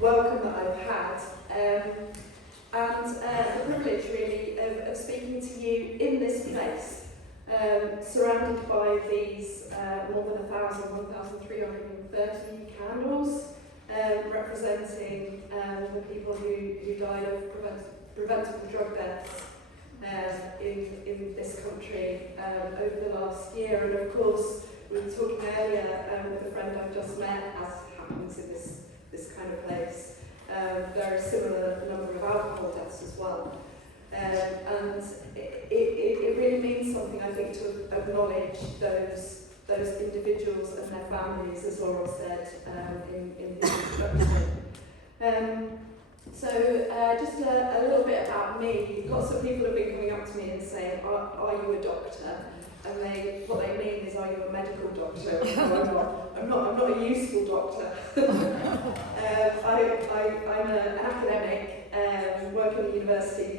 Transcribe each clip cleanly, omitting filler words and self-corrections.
welcome that I've had, and the privilege really of speaking to you in this place, surrounded by these more than 1,330 candles, representing the people who died of preventable drug deaths in this country over the last year. And of course, we were talking earlier with a friend I've just met, as happens in this kind of place. There are a similar number of alcohol deaths as well. And it really means something, I think, to acknowledge those individuals and their families, as Laurel said in his introduction. So just a little bit about me. Lots of people have been coming up to me and saying, are you a doctor? And what they mean is, are you a medical doctor? I'm not a useful doctor. I'm an academic, working at the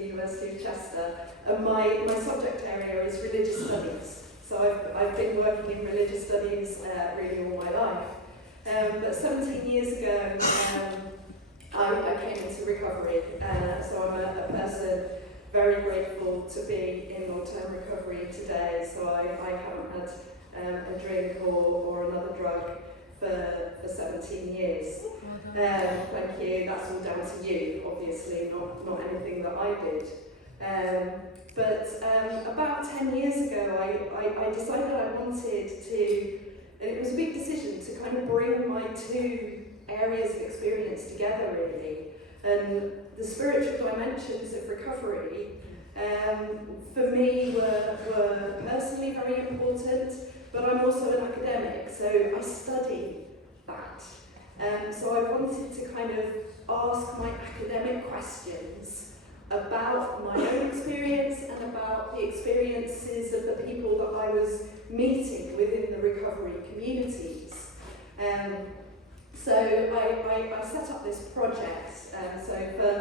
University of Chester, and my subject area is religious studies. So I've been working in religious studies really all my life. But 17 years ago, I came into recovery, so I'm a person very grateful to be in long-term recovery today. So I haven't had a drink or another drug for 17 years. Thank you. That's all down to you, obviously, not anything that I did. But about 10 years ago, I decided I wanted to, and it was a big decision, to kind of bring my two areas of experience together, really. And the spiritual dimensions of recovery, for me, were personally very important, but I'm also an academic, so I study that. So I wanted to kind of ask my academic questions about my own experience and about the experiences of the people that I was meeting within the recovery communities. So I set up this project. So for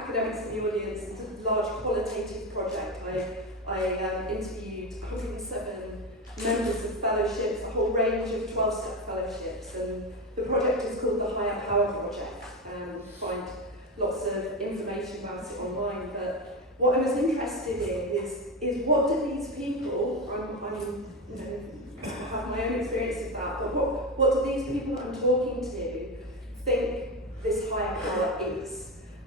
academics in the audience, it's a large qualitative project. I interviewed 107 members of fellowships, a whole range of 12-step fellowships, and the project is called the Higher Power Project. You find lots of information about it online, but what I was interested in is what do these people, I have my own experience of that, but what do these people that I'm talking to think this higher power is?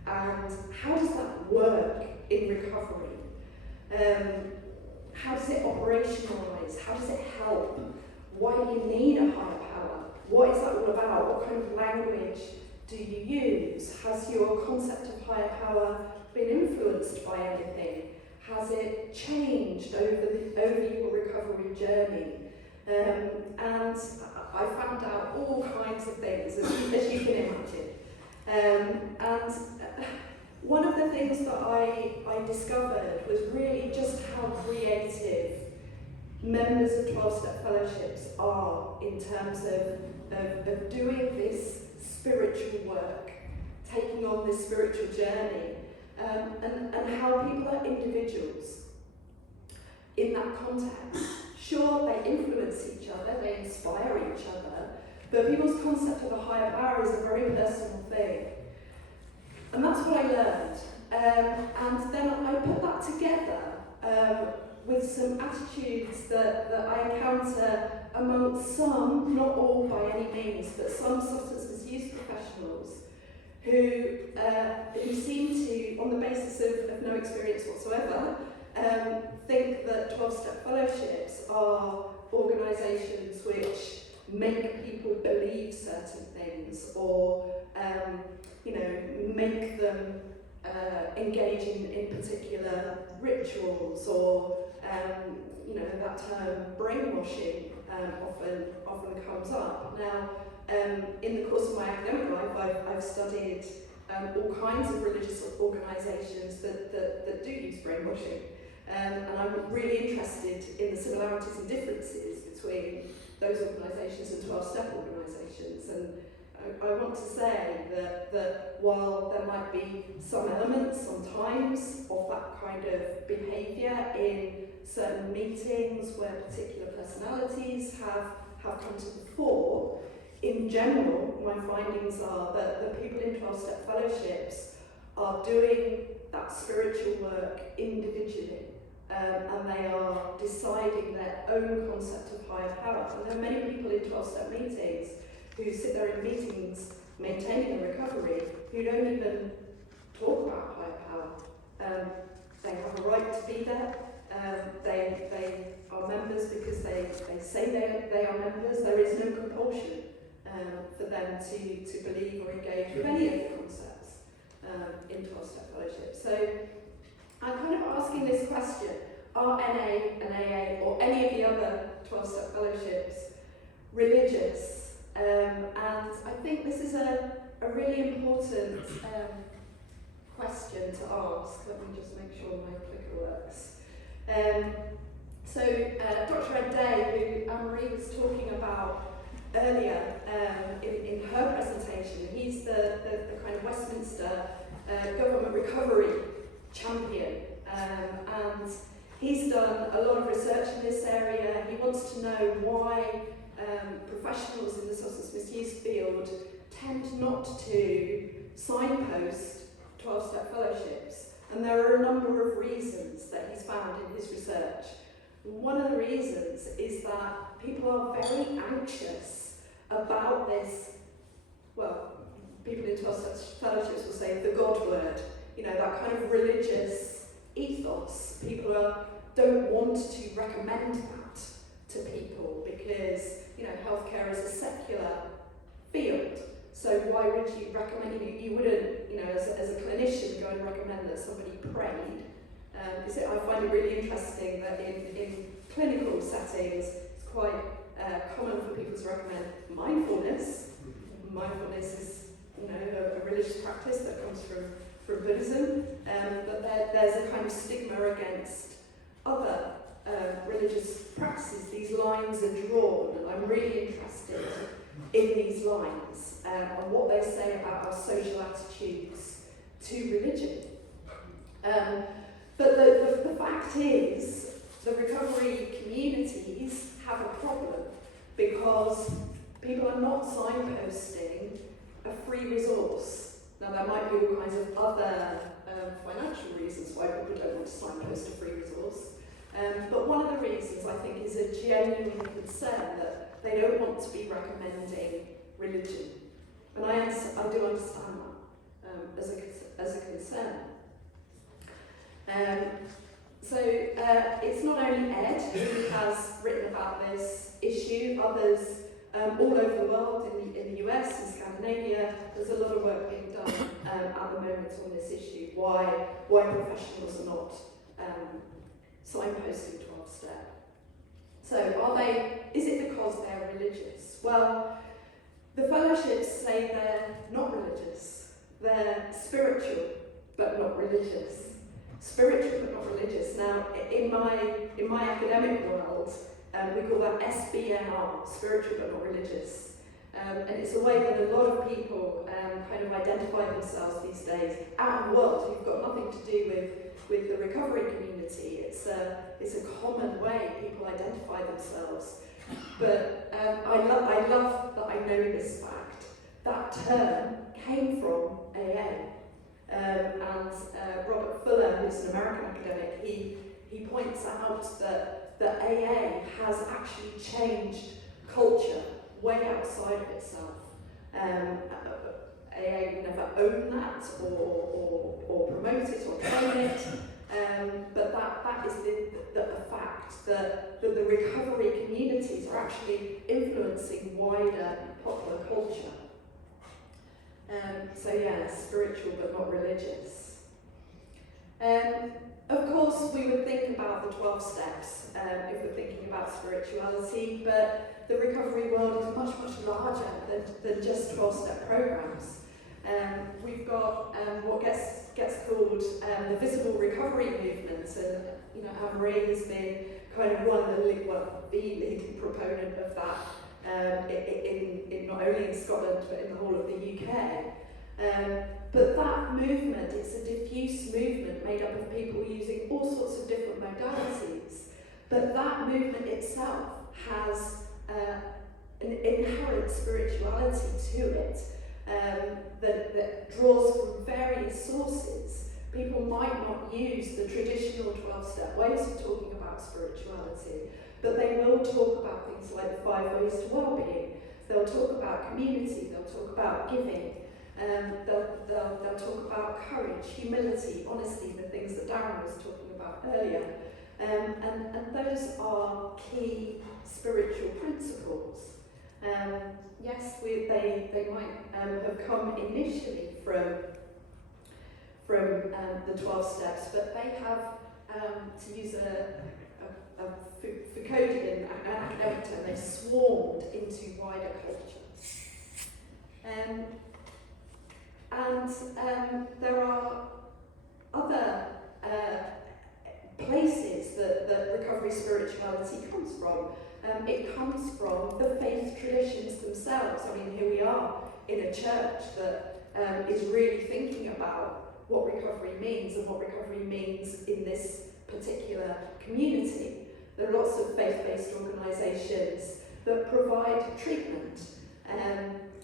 And how does that work in recovery? How does it operationalise? How does it help? Why do you need a higher power? What is that all about? What kind of language do you use? Has your concept of higher power been influenced by anything? Has it changed over your recovery journey? And I found out all kinds of things, as you can imagine. And one of the things that I discovered was really just how creative members of 12-step fellowships are in terms of doing this spiritual work, taking on this spiritual journey, and how people are individuals in that context. Sure, they influence each other, they inspire each other, but people's concept of a higher power is a very personal thing. And that's what I learned. And then I put that together with some attitudes that I encounter amongst some, not all by any means, but some substance misuse professionals who seem to, on the basis of no experience whatsoever, think that 12-step fellowships are organisations which make people believe certain things, or make them engage in particular rituals, or that term brainwashing often comes up. Now, in the course of my academic life, I've studied all kinds of religious organisations that do use brainwashing. And I'm really interested in the similarities and differences between those organisations and 12-step organisations. And I want to say that while there might be some elements sometimes of that kind of behaviour in certain meetings where particular personalities have come to the fore, in general, my findings are that the people in 12-step fellowships are doing that spiritual work individually, and they are deciding their own concept of higher power. And there are many people in 12-step meetings who sit there in meetings maintaining the recovery who don't even talk about higher power. They have a right to be there. They are members because they say they are members. There is no compulsion for them to believe or engage with any of the concepts in 12-step fellowship. So I'm kind of asking this question: are NA and AA or any of the other 12-step fellowships religious? And I think this is a really important question to ask. Let me just make sure my clicker works. Dr. Ed Day, who Anne-Marie was talking about earlier in her presentation, he's the kind of Westminster government recovery champion, and he's done a lot of research in this area. He wants to know why professionals in the substance misuse field tend not to signpost 12-step fellowships, and there are a number of reasons that he's found in his research. One of the reasons is that people are very anxious about this, well, people in 12-step fellowships will say the God word, that kind of religious ethos. People don't want to recommend that to people because, healthcare is a secular field. So why would you recommend, you wouldn't, as a clinician, go and recommend that somebody prayed. I find it really interesting that in clinical settings, it's quite common for people to recommend mindfulness. Mindfulness is, a religious practice that comes from Buddhism, but there's a kind of stigma against other religious practices. These lines are drawn, and I'm really interested in these lines and what they say about our social attitudes to religion. But the fact is, the recovery communities have a problem because people are not signposting a free resource. Now, there might be all kinds of other financial reasons why people don't want to signpost a free resource. But one of the reasons, I think, is a genuine concern that they don't want to be recommending religion. And I do understand that as a concern. It's not only Ed who has written about this issue, others all over the world, in the US, in Scandinavia, there's a lot of work being done at the moment on this issue, why professionals are not signposting 12-step. So is it because they're religious? Well, the fellowships say they're not religious. They're spiritual, but not religious. Spiritual, but not religious. Now, in my academic world, we call that SBNR, spiritual, but not religious. And it's a way that a lot of people kind of identify themselves these days out in the world who've got nothing to do with the recovery community. It's a common way people identify themselves. But I love that I know this fact. That term came from AA. And Robert Fuller, who's an American academic, he points out that AA has actually changed culture way outside of itself. AA would never own that or promote it or claim it, but that is the fact that the recovery communities are actually influencing wider popular culture. Spiritual but not religious. Of course, we would think about the 12 steps if we're thinking about spirituality, but the recovery world is much, much larger than just 12-step programs. We've got what gets called the visible recovery movement, and Anne-Marie has been kind of one of the leading proponent of that in not only in Scotland but in the whole of the UK. But that movement, it's a diffuse movement made up of people using all sorts of different modalities. But that movement itself has an inherent spirituality to it that draws from various sources. People might not use the traditional 12-step ways of talking about spirituality, but they will talk about things like the 5 ways to well-being. They'll talk about community, they'll talk about giving, they'll talk about courage, humility, honesty, the things that Darren was talking about earlier. And those are key spiritual principles. Yes, they might have come initially from the 12 steps, but they have, to use a Foucauldian academic term, they've swarmed into wider culture. And there are other places that recovery spirituality comes from. It comes from the faith traditions themselves. I mean, here we are in a church that is really thinking about what recovery means and what recovery means in this particular community. There are lots of faith-based organisations that provide treatment.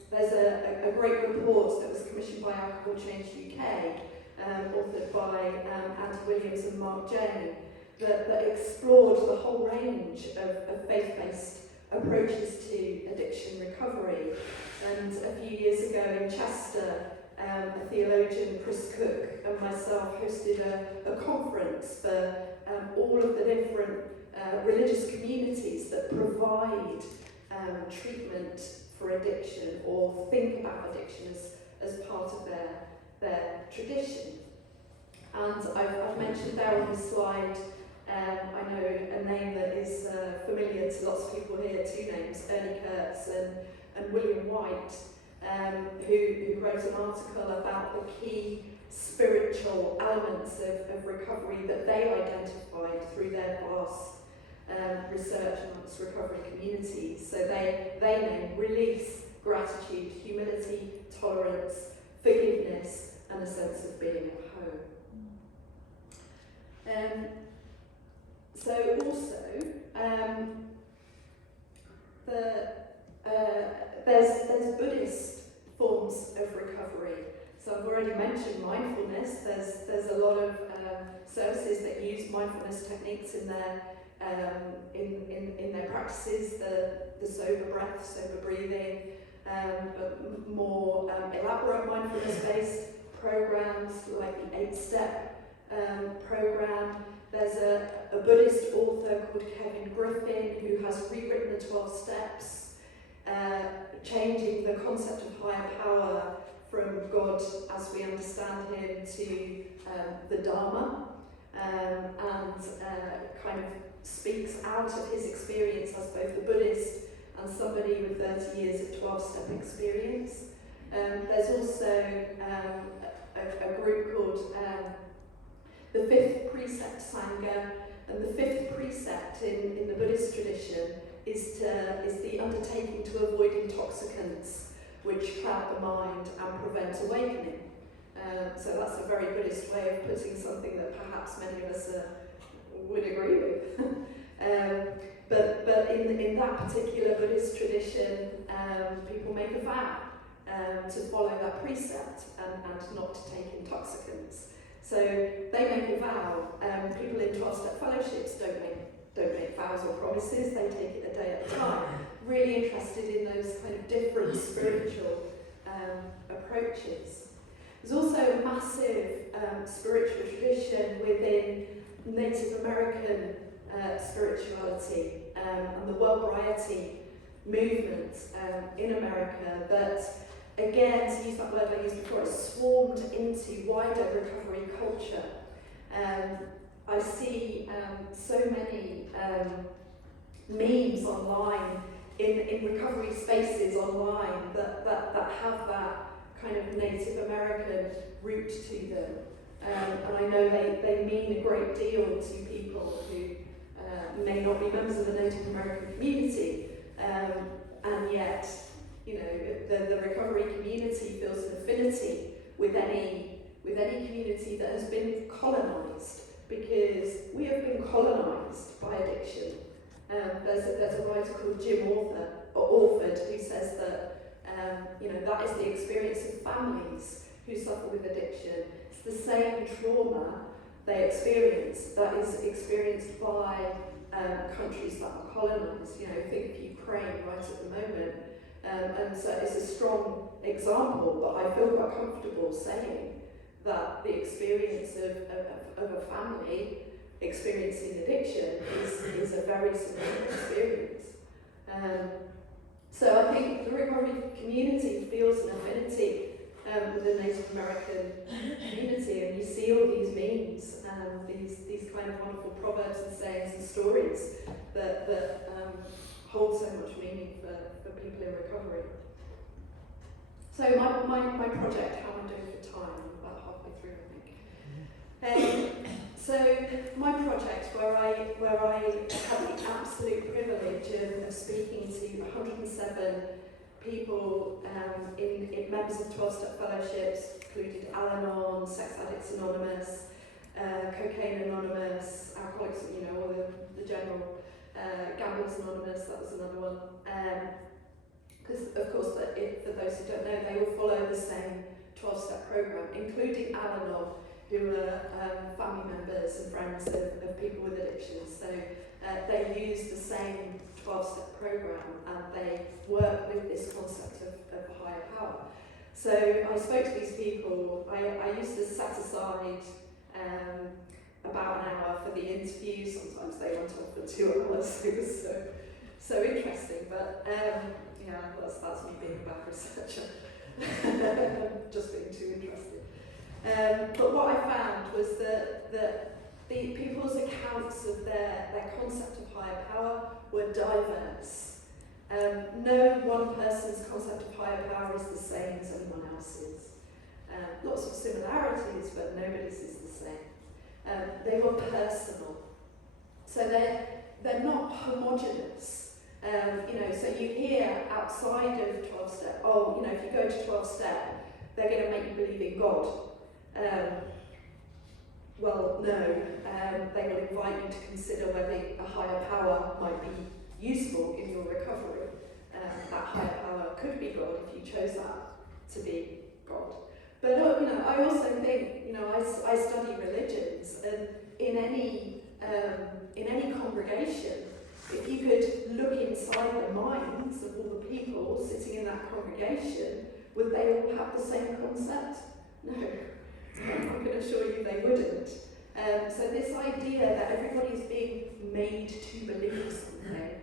There's a great report that was commissioned by Alcohol Change UK, authored by Andy Williams and Mark Jane, that explored the whole range of faith-based approaches to addiction recovery. And a few years ago in Chester, a theologian, Chris Cook, and myself hosted a conference for all of the different religious communities that provide treatment for addiction or think about addiction as part of their tradition. And I've mentioned there on the slide, I know a name that is familiar to lots of people here, 2 names, Ernie Kurtz and William White, who wrote an article about the key spiritual elements of recovery that they identified through their vast research amongst recovery communities. So they name release, gratitude, humility, tolerance, forgiveness, and a sense of being at home. So also, there's Buddhist forms of recovery. So I've already mentioned mindfulness. There's a lot of services that use mindfulness techniques in their practices. The sober breath, sober breathing, but more elaborate mindfulness-based programs like the 8-step program. There's a Buddhist author called Kevin Griffin who has rewritten the 12 steps, changing the concept of higher power from God as we understand him to the Dharma, and kind of speaks out of his experience as both a Buddhist and somebody with 30 years of 12-step experience. There's also a group called the 5th Precept Sangha, and the 5th precept in the Buddhist tradition is the undertaking to avoid intoxicants which cloud the mind and prevent awakening. So that's a very Buddhist way of putting something that perhaps many of us would agree with. But in that particular Buddhist tradition, people make a vow to follow that precept and not to take intoxicants. So they make a vow. People in 12-step fellowships don't make vows or promises. They take it a day at a time. Really interested in those kind of different spiritual approaches. There's also a massive spiritual tradition within Native American spirituality and the world-variety movement in America that, again, to use that word I used before, it's swarmed into wider recovery culture. I see so many memes online, in recovery spaces online that have that kind of Native American root to them. And I know they mean a great deal to people who may not be members of the Native American community, and yet, you know, the recovery community feels an affinity with any community that has been colonised, because we have been colonised by addiction. There's a writer called Jim Author Orford, who says that that is the experience of families who suffer with addiction. It's the same trauma they experience that is experienced by countries that are colonised. Think of Ukraine right at the moment. And so it's a strong example, but I feel quite comfortable saying that the experience of a family experiencing addiction is a very similar experience. So I think the recovery community feels an affinity with the Native American community, and you see all these memes, these kind of wonderful proverbs and sayings and stories that hold so much meaning for people in recovery. So my project, how am I doing for time? I'm about halfway through, I think. So my project, where I had the absolute privilege of speaking to 107 people in members of 12-step fellowships, included Al-Anon, Sex Addicts Anonymous, Cocaine Anonymous, Alcoholics, all the general, Gamblers Anonymous, that was another one. Because of course, for those who don't know, they all follow the same 12-step program, including Al-Anon, who are family members and friends of people with addictions. So they use the same 12-step program, and they work with this concept of higher power. So I spoke to these people. I used to set aside about an hour for the interview. Sometimes they went on for 2 hours. It was so interesting. But that's me being a bad researcher. Just being too interested. But what I found was that the people's accounts of their concept of higher power were diverse. No one person's concept of higher power is the same as anyone else's. Lots of similarities, but nobody's is the same. They were personal. So they're not homogenous. So you hear outside of 12-step, if you go to 12-step, they're going to make you believe in God. Well, no, they will invite you to consider whether a higher power might be useful in your recovery. That higher power could be God if you chose that to be God. But I also think, I study religions, and in any congregation, if you could look inside the minds of all the people sitting in that congregation, would they all have the same concept? No. I can assure you they wouldn't. So this idea that everybody's being made to believe something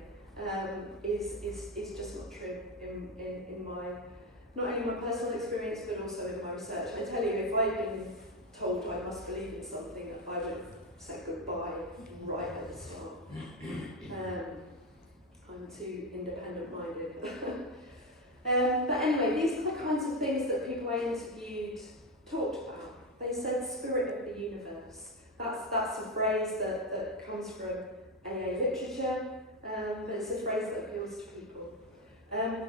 is just not true in my, not only my personal experience, but also in my research. I tell you, if I'd been told I must believe in something, I would have said goodbye right at the start. I'm too independent-minded. But anyway, these are the kinds of things that people I interviewed talked about. They said spirit of the universe. That's a phrase that comes from AA literature, but it's a phrase that appeals to people.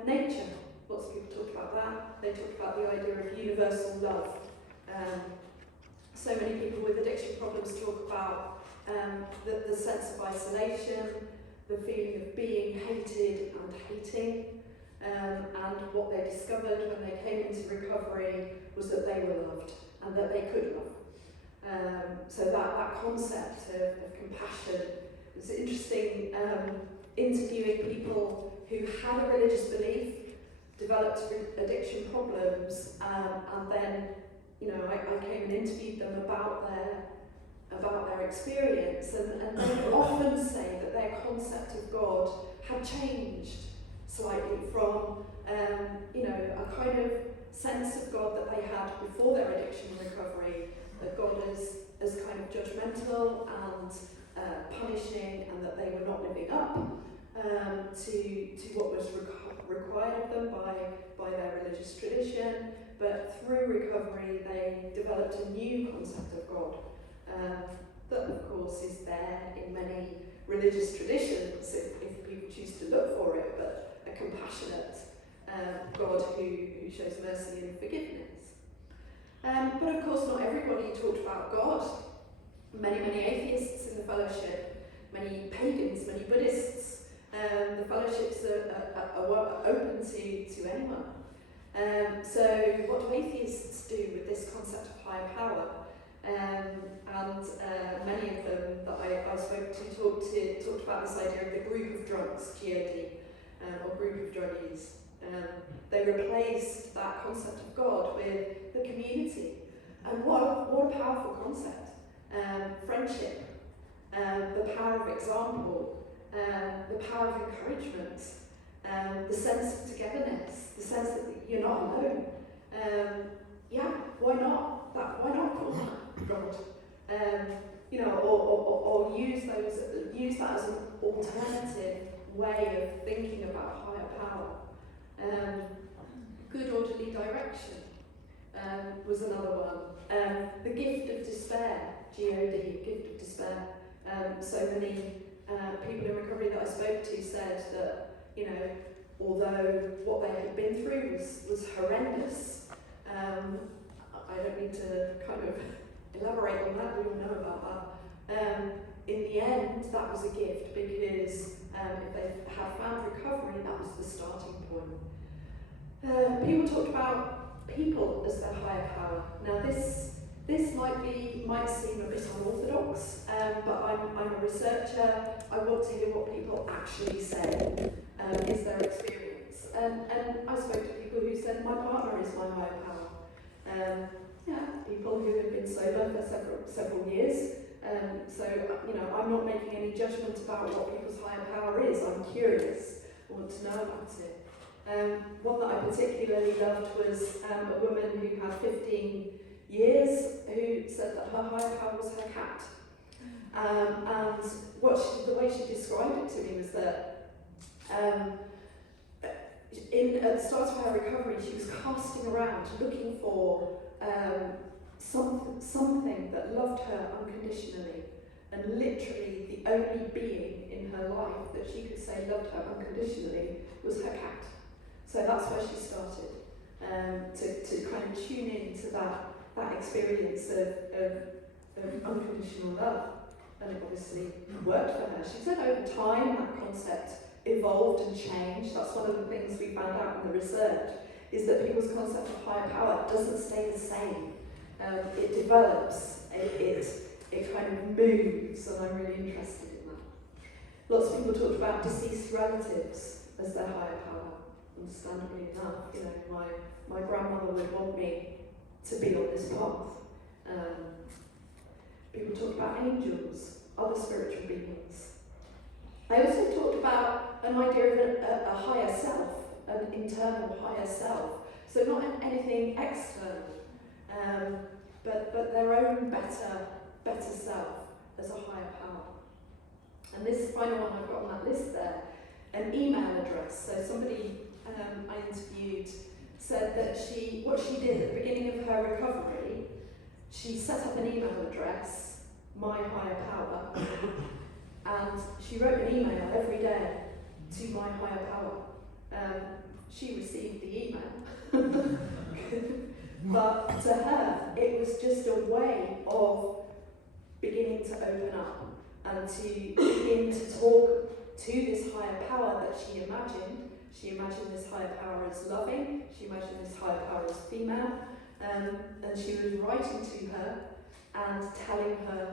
Nature, lots of people talked about that. They talked about the idea of universal love. So many people with addiction problems talk about the sense of isolation, the feeling of being hated and hating, and what they discovered when they came into recovery was that they were loved and that they could love. So that concept of compassion. It was interesting interviewing people who had a religious belief, developed addiction problems, and then I came and interviewed them about their experience, and they would often say that their concept of God had changed slightly from a kind of sense of God that they had before their addiction recovery, that God is kind of judgmental and punishing, and that they were not living up to what was required of them by their religious tradition. But through recovery, they developed a new concept of God that, of course, is there in many religious traditions if people choose to look for it, but a compassionate God who shows mercy and forgiveness. But of course, not everybody talked about God. Many atheists in the fellowship, many pagans, many Buddhists, The fellowships are open to anyone. So what do atheists do with this concept of higher power? Many of them that I spoke to talked about this idea of the group of drunks, GOD, or group of druggies. They replaced that concept of God with the community. And what a powerful concept. Friendship, the power of example, the power of encouragement, the sense of togetherness, the sense that you're not alone. Why not? Why not call that God? Or use that as an alternative way of thinking about higher power. Good orderly direction was another one. The gift of despair, GOD, gift of despair. So many people in recovery that I spoke to said that, although what they had been through was horrendous, I don't need to kind of elaborate on that, we all know about that. In the end, that was a gift because if they had found recovery, that was the starting point. People talked about people as their higher power. Now this might seem a bit unorthodox, but I'm a researcher. I want to hear what people actually say is their experience. And I spoke to people who said, my partner is my higher power. People who have been sober for several years. So I'm not making any judgment about what people's higher power is. I'm curious. I want to know about it. One that I particularly loved was a woman who had 15 years who said that her higher power was her cat. And the way she described it to me was that at the start of her recovery, she was casting around, looking for something that loved her unconditionally. And literally the only being in her life that she could say loved her unconditionally was her cat. So that's where she started, to kind of tune into that experience of unconditional love. And it obviously worked for her. She said over time that concept evolved and changed. That's one of the things we found out in the research, is that people's concept of higher power doesn't stay the same. It develops, it kind of moves, and I'm really interested in that. Lots of people talked about deceased relatives as their higher power. Understandably enough, my grandmother would want me to be on this path. People talked about angels, other spiritual beings. I also talked about an idea of a higher self, an internal higher self. So not anything external, but their own better self as a higher power. And this final one I've got on that list there, an email address. So somebody I interviewed said that what she did at the beginning of her recovery, she set up an email address, My Higher Power, and she wrote an email every day to My Higher Power. She received the email, but to her it was just a way of beginning to open up and to begin to talk to this higher power that she imagined. She imagined this higher power as loving, she imagined this higher power as female, and she was writing to her and telling her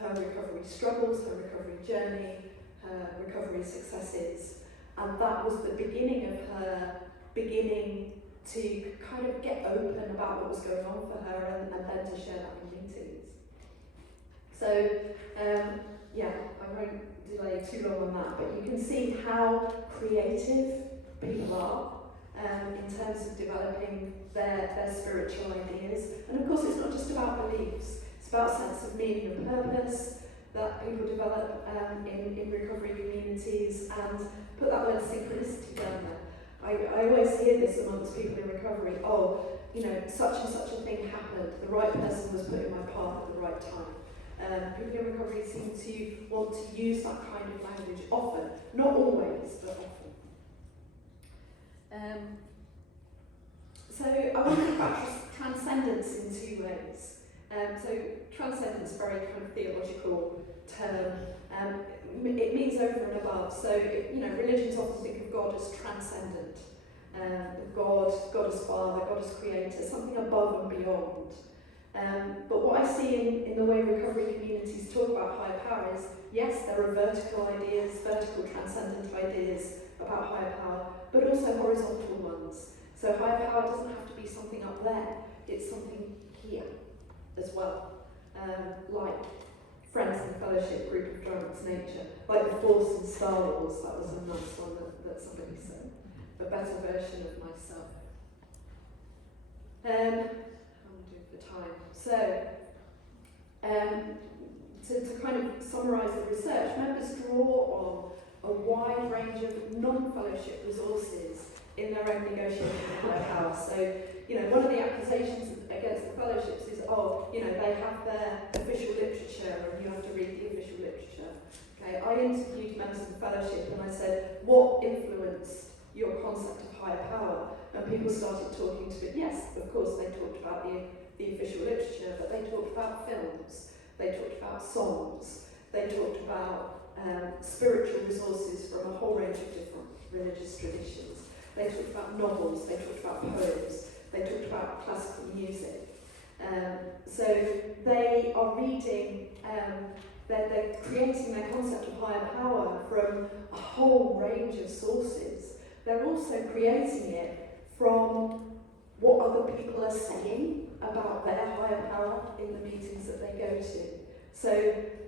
recovery struggles, her recovery journey, her recovery successes. And that was the beginning of her beginning to kind of get open about what was going on for her and then to share that with meetings. So, I won't delay too long on that, but you can see how creative people are in terms of developing their spiritual ideas. And of course, it's not just about beliefs, it's about sense of meaning and purpose that people develop in recovery communities, and put that word synchronicity down there. I always hear this amongst people in recovery, such and such a thing happened, the right person was put in my path at the right time. People in recovery seem to want to use that kind of language often, not always, but often. So I want to think about transcendence in two ways. So transcendence is a very kind of theological term. It means over and above. So, religions often think of God as transcendent. God as Father, God as Creator, something above and beyond. But what I see in the way recovery communities talk about higher power is, yes, there are vertical ideas, vertical transcendent ideas about higher power, but also horizontal ones. So higher power doesn't have to be something up there, it's something here as well. Like Friends and Fellowship, Group of Drunks, Nature, like the Force in Star Wars, that was a nice one that somebody said. A better version of myself. How am I doing for time? So, to kind of summarise the research, members draw on a wide range of non-fellowship resources in their own negotiation with higher power. So, one of the accusations against the fellowships is, they have their official literature and you have to read the official literature. Okay, I interviewed members of the fellowship and I said, what influenced your concept of higher power? And people started talking to it. Yes, of course, they talked about the official literature, but they talked about films, they talked about songs, they talked about spiritual resources from a whole range of different religious traditions. They talked about novels, they talked about poems, they talked about classical music. So they are reading, they're creating their concept of higher power from a whole range of sources. They're also creating it from what other people are saying about their higher power in the meetings that they go to. So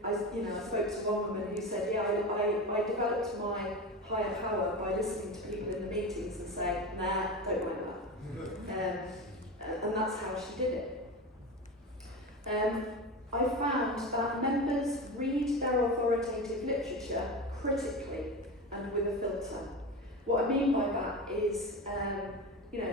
I spoke to one woman who said, I developed my higher power by listening to people in the meetings and saying, nah, don't like that. And that's how she did it. I found that members read their authoritative literature critically and with a filter. What I mean by that is,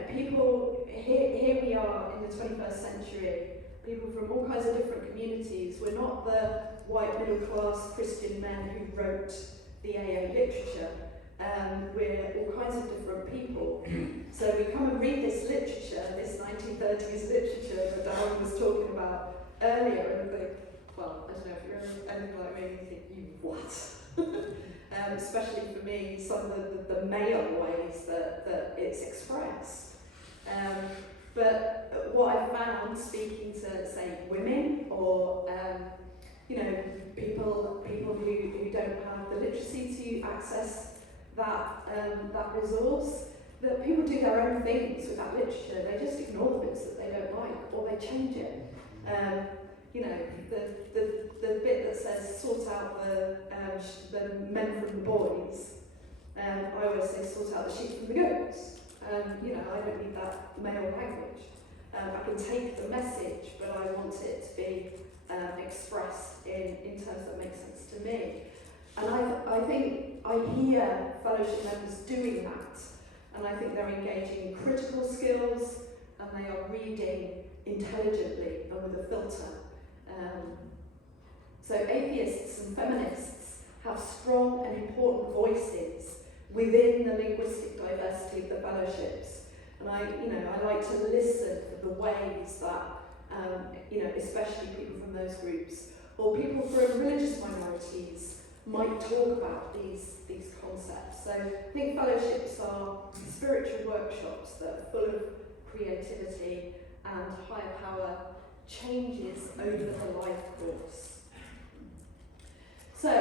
people, here we are in the 21st century, people from all kinds of different communities. We're not the white middle-class Christian men who wrote the AA literature. We're all kinds of different people. So we come and read this literature, this 1930s literature that Darren was talking about earlier, and think, well, I don't know if you're anything like me, you think, you what? Especially for me, some of the male ways that it's expressed. But what I found speaking to, say, women or people who don't have the literacy to access that resource, that people do their own things with that literature. They just ignore the bits that they don't like, or they change it. The bit that says sort out the men from the boys. I always say sort out the sheep from the goats. I don't need that male language. I can take the message, but I want it to be expressed in terms that make sense to me. And I think I hear fellowship members doing that, and I think they're engaging in critical skills, and they are reading intelligently and with a filter. So atheists and feminists have strong and important voices within the linguistic diversity of the fellowships. And I like to listen for the ways that, especially people from those groups, or people from religious minorities might talk about these concepts. So I think fellowships are spiritual workshops that are full of creativity and higher power changes over the life course. So,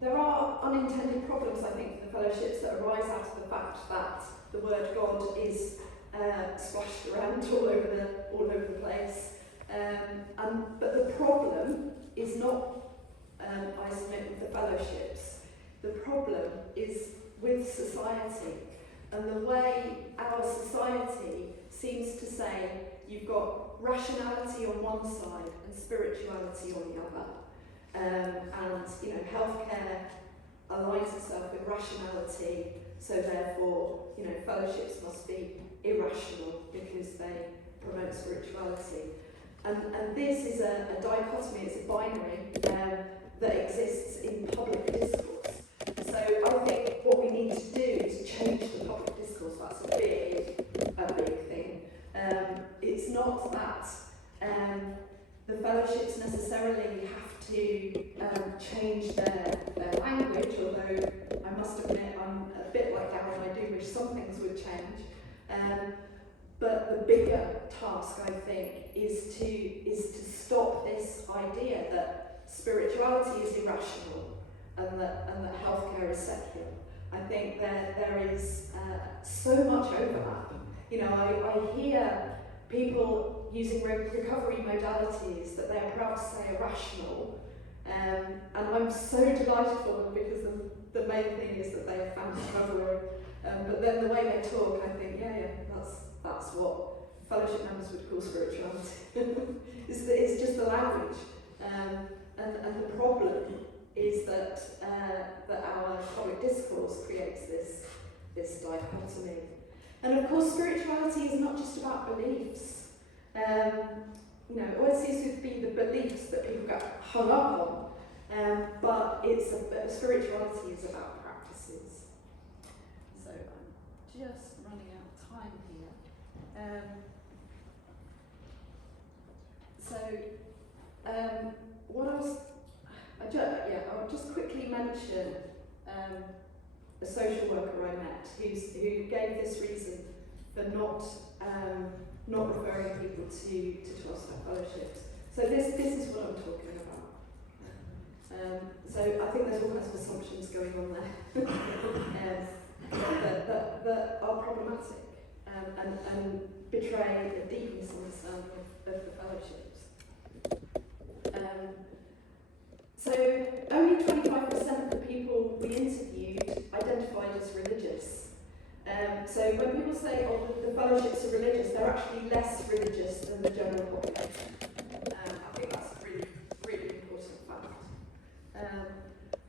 there are unintended problems, I think, for the fellowships that arise out of the fact that the word God is splashed around all over the place. But the problem is not, I submit, with the fellowships. The problem is with society, and the way our society seems to say you've got rationality on one side and spirituality on the other. Healthcare aligns itself with rationality, so therefore, fellowships must be irrational because they promote spirituality. And this is a dichotomy, it's a binary that exists in public discourse. So I think what we need to do is change the public discourse. That's a big thing. It's not that the fellowships necessarily have to change their language, although I must admit I'm a bit like Darren, I do wish some things would change. But the bigger task, I think, is to stop this idea that spirituality is irrational and that healthcare is secular. I think that there is so much overlap. You know, I hear people using recovery modalities that they are proud to say are rational, and I'm so delighted for them because the main thing is that they have found recovery. But then the way they talk, I think, yeah, that's what fellowship members would call spirituality. it's just the language, and the problem is that our public discourse creates this dichotomy. And of course, spirituality is not just about beliefs. You know, it always seems to be the beliefs that people get hung up on, but spirituality is about practices. So I'm just running out of time here. I'll just quickly mention a social worker I met who gave this reason for not referring people to 12-step fellowships. So this is what I'm talking about. So I think there's all kinds of assumptions going on there that are problematic and betray a deep misunderstanding of the fellowships. So only 25% of the people we interviewed identified as religious. So when people say, oh, the fellowships are religious, they're actually less religious than the general population. I think that's a really, really important fact.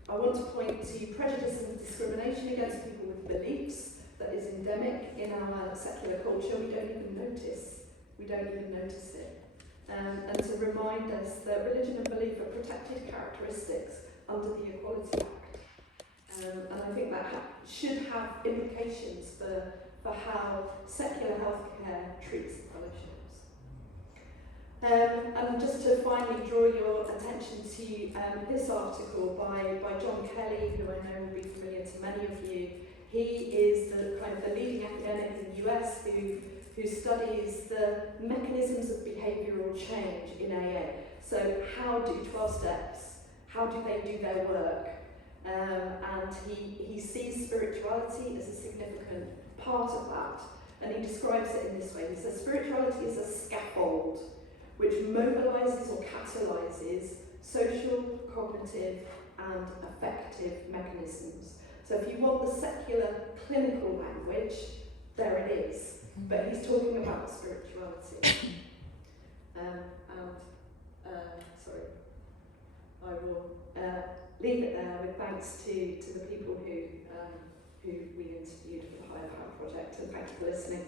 I want to point to prejudice and discrimination against people with beliefs that is endemic in our secular culture. We don't even notice it. And to remind us that religion and belief are protected characteristics under the Equality Act. And I think that should have implications for how secular healthcare treats the fellowships. And just to finally draw your attention to this article by John Kelly, who I know will be familiar to many of you. He is the leading academic in the US who studies the mechanisms of behavioural change in AA. So how do 12 steps, how do they do their work? And he sees spirituality as a significant part of that. And he describes it in this way. He says spirituality is a scaffold which mobilises or catalyses social, cognitive and affective mechanisms. So if you want the secular clinical language, there it is. But he's talking about spirituality. Sorry, I will leave it there with thanks to the people who we interviewed for the Higher Power Project, and thank you for listening.